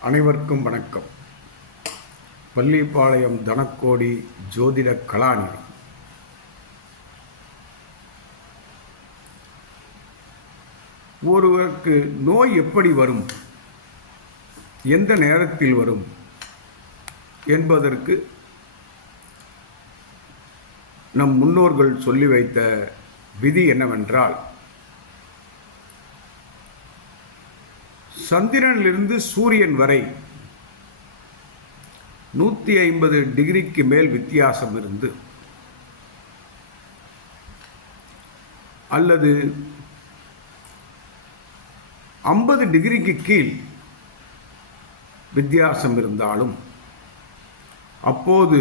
அனைவருக்கும் வணக்கம். பள்ளிப்பாளையம் தனக்கோடி ஜோதிட கலாநிதி. ஒருவருக்கு நோய் எப்படி வரும்? எந்த நேரத்தில் வரும்? என்பதற்கு நம் முன்னோர்கள் சொல்லி வைத்த விதி என்னவென்றால் சந்திரனிலிருந்து சூரியன் வரை நூற்றி ஐம்பது டிகிரிக்கு மேல் வித்தியாசம் இருந்து அல்லது ஐம்பது டிகிரிக்கு கீழ் வித்தியாசம் இருந்தாலும் அப்போது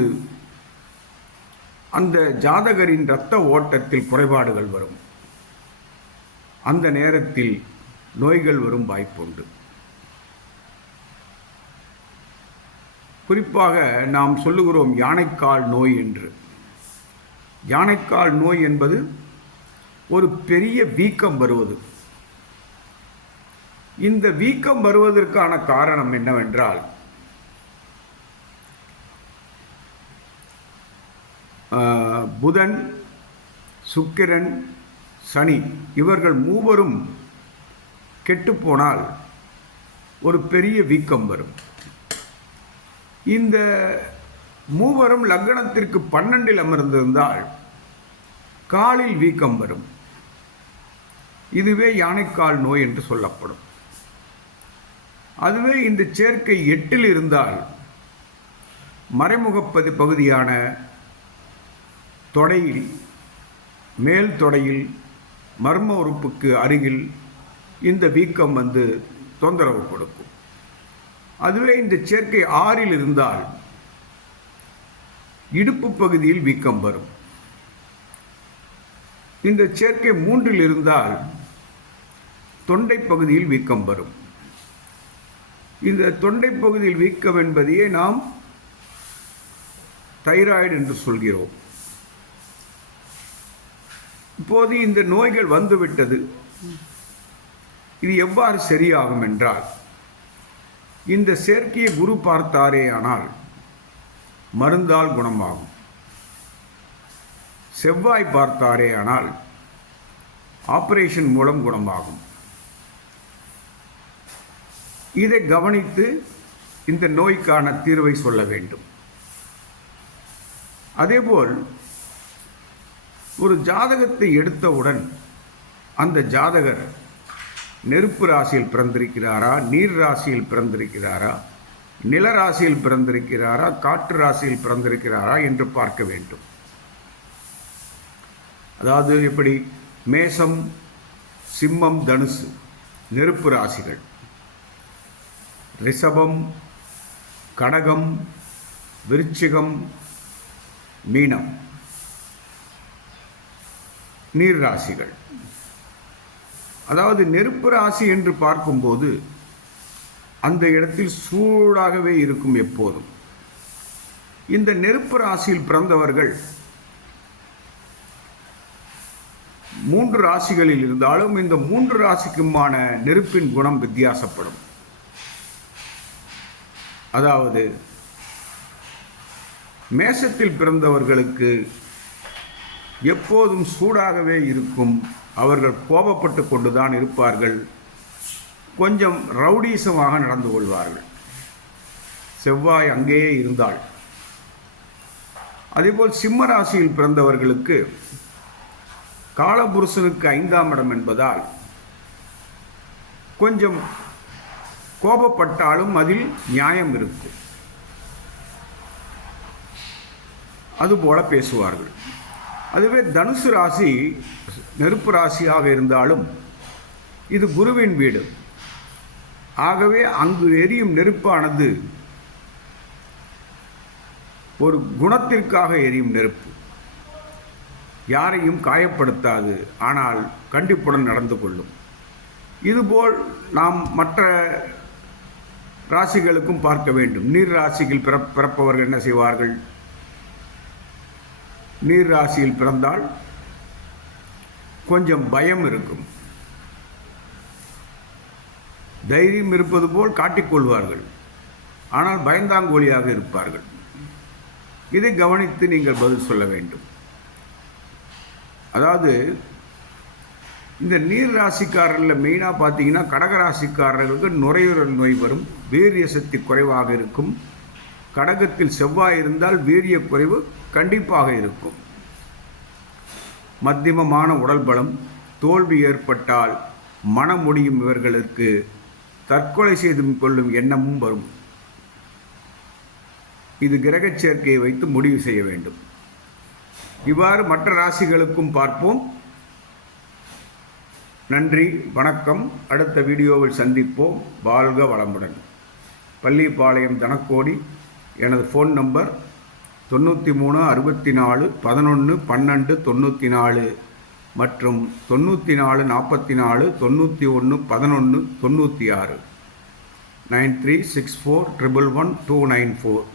அந்த ஜாதகரின் இரத்த ஓட்டத்தில் குறைபாடுகள் வரும். அந்த நேரத்தில் நோய்கள் வரும் வாய்ப்புண்டு. குறிப்பாக நாம் சொல்லுகிறோம் யானைக்கால் நோய் என்று. யானைக்கால் நோய் என்பது ஒரு பெரிய வீக்கம் வருவது. இந்த வீக்கம் வருவதற்கான காரணம் என்னவென்றால் புதன் சுக்கிரன் சனி இவர்கள் மூவரும் கெட்டுப்போனால் ஒரு பெரிய வீக்கம் வரும். இந்த மூவரும் லக்னத்திற்கு பன்னெண்டில் அமர்ந்திருந்தால் காலில் வீக்கம் வரும். இதுவே யானைக்கால் நோய் என்று சொல்லப்படும். அதுவே இந்த சேர்க்கை எட்டில் இருந்தால் மறைமுகப்பதி பகுதியான தொடையில் மேல் தொடையில் மர்ம உறுப்புக்கு அருகில் இந்த வீக்கம் வந்து தொந்தரவு கொடுக்கும். அதுவே இந்த சேர்க்கை ஆறில் இருந்தால் இடுப்பு பகுதியில் வீக்கம் வரும். இந்த சேர்க்கை மூன்றில் இருந்தால் தொண்டை பகுதியில் வீக்கம் வரும். இந்த தொண்டை பகுதியில் வீக்கம் என்பதையே நாம் தைராய்டு என்று சொல்கிறோம். இப்போது இந்த நோய்கள் வந்துவிட்டது. இது எவ்வாறு சரியாகும் என்றால் இந்த சேர்க்கையை குரு பார்த்தாரே ஆனால் மருந்தால் குணமாகும். செவ்வாய் பார்த்தாரே ஆனால் ஆபரேஷன் மூலம் குணமாகும். இதை கவனித்து இந்த நோய்க்கான தீர்வை சொல்ல வேண்டும். அதேபோல் ஒரு ஜாதகத்தை எடுத்தவுடன் அந்த ஜாதகர் நெருப்பு ராசியில் பிறந்திருக்கிறாரா? நீர் ராசியில் பிறந்திருக்கிறாரா? நில ராசியில் பிறந்திருக்கிறாரா? காற்று ராசியில் பிறந்திருக்கிறாரா என்று பார்க்க வேண்டும். அதாவது எப்படி? மேசம் சிம்மம் தனுசு நெருப்பு ராசிகள். ரிஷபம் கடகம் விருச்சிகம் மீனம். நீர் ராசிகள். அதாவது நெருப்பு ராசி என்று பார்க்கும்போது அந்த இடத்தில் சூடாகவே இருக்கும் எப்போதும். இந்த நெருப்பு ராசியில் பிறந்தவர்கள் மூன்று ராசிகளில் இருந்தாலும் இந்த மூன்று ராசிக்குமான நெருப்பின் குணம் வித்தியாசப்படும். அதாவது மேசத்தில் பிறந்தவர்களுக்கு எப்போதும் சூடாகவே இருக்கும் அவர்கள் கோபப்பட்டு கொண்டுதான் இருப்பார்கள். கொஞ்சம் ரவுடீசமாக நடந்து கொள்வார்கள். செவ்வாய் அங்கேயே இருந்தால் அதேபோல் சிம்ம ராசியில் பிறந்தவர்களுக்கு காலபுருஷனுக்கு ஐந்தாம் இடம் என்பதால் கொஞ்சம் கோபப்பட்டாலும் அதில் நியாயம் இருக்கும். அதுபோல பேசுவார்கள். அதுவே தனுசு ராசி நெருப்பு ராசியாக இருந்தாலும் இது குருவின் வீடு. ஆகவே அங்கு எரியும் நெருப்பானது ஒரு குணத்திற்காக எரியும் நெருப்பு. யாரையும் காயப்படுத்தாது ஆனால் கண்டிப்புடன் நடந்து கொள்ளும். இதுபோல் நாம் மற்ற ராசிகளுக்கும் பார்க்க வேண்டும். நீர் ராசியில் பிற பிறப்பவர்கள் என்ன செய்வார்கள்? நீர் ராசியில் பிறந்தால் கொஞ்சம் பயம் இருக்கும். தைரியம் இருப்பது போல் காட்டிக்கொள்வார்கள் ஆனால் பயந்தாங்கோலியாக இருப்பார்கள். இதை கவனித்து நீங்கள் பதில் சொல்ல வேண்டும். அதாவது இந்த நீர் ராசிக்காரர்களில் மெயினாக பார்த்தீங்கன்னா கடக ராசிக்காரர்களுக்கு நுரையீரல் நோய் வரும். வீரிய சக்தி குறைவாக இருக்கும். கடகத்தில் செவ்வாய் இருந்தால் வீரிய குறைவு கண்டிப்பாக இருக்கும். மத்தியமமான உடல் பலம் தோல்வி ஏற்பட்டால் மனம் முடியும் இவர்களுக்கு தற்கொலை செய்து கொள்ளும் எண்ணமும் வரும். இது கிரகச் சேர்க்கையை வைத்து முடிவு செய்ய வேண்டும். இவ்வாறு மற்ற ராசிகளுக்கும் பார்ப்போம். நன்றி வணக்கம். அடுத்த வீடியோவில் சந்திப்போம். வாழ்க வளமுடன். பள்ளிப்பாளையம் தனக்கோடி. எனது ஃபோன் நம்பர் தொண்ணூற்றி மூணு அறுபத்தி நாலு பதினொன்று பன்னெண்டு தொண்ணூற்றி நாலு மற்றும் தொண்ணூற்றி நாலு நாற்பத்தி நாலு தொண்ணூற்றி ஒன்று பதினொன்று தொண்ணூற்றி ஆறு nine three six four triple one two nine four.